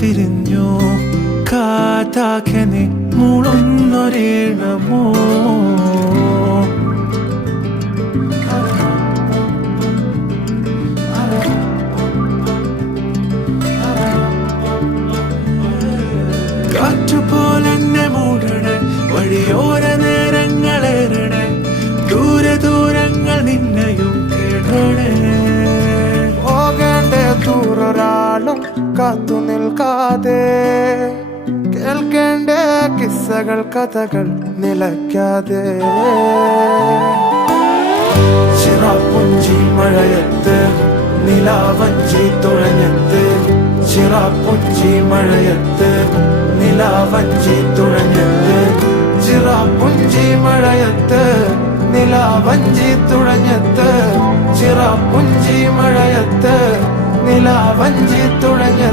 വിരിഞ്ഞു കാറ്റാകെ നീ മൂളുന്നൊരീണമോ കാറ്റുപോലെന്നെ മൂടണേ വഴിയോര നേരങ്ങളേറണേ ദൂരെ ദൂരങ്ങൾ നിന്നെയും കേടണേ പോകേണ്ട ദൂരൊരാളും കാത്തു നിൽക്കാതെ കേൾക്കേണ്ട കിസ്സകൾ കഥകൾ നിലയ്ക്കാതെ ചിറാപ്പുഞ്ചി മഴയത്ത് നിലാവഞ്ചി തുഴഞ്ഞത്ത് ചിറാപ്പുഞ്ചി മഴയത്ത് നിലാവഞ്ചി തുഴഞ്ഞത്ത് ചിറാപ്പുഞ്ചി മഴയത്ത് നിലാവഞ്ചി തുഴഞ്ഞത്ത് ചിറാപ്പുഞ്ചി മഴയത്ത് നിലാവഞ്ചി തുഴഞ്ഞത്ത്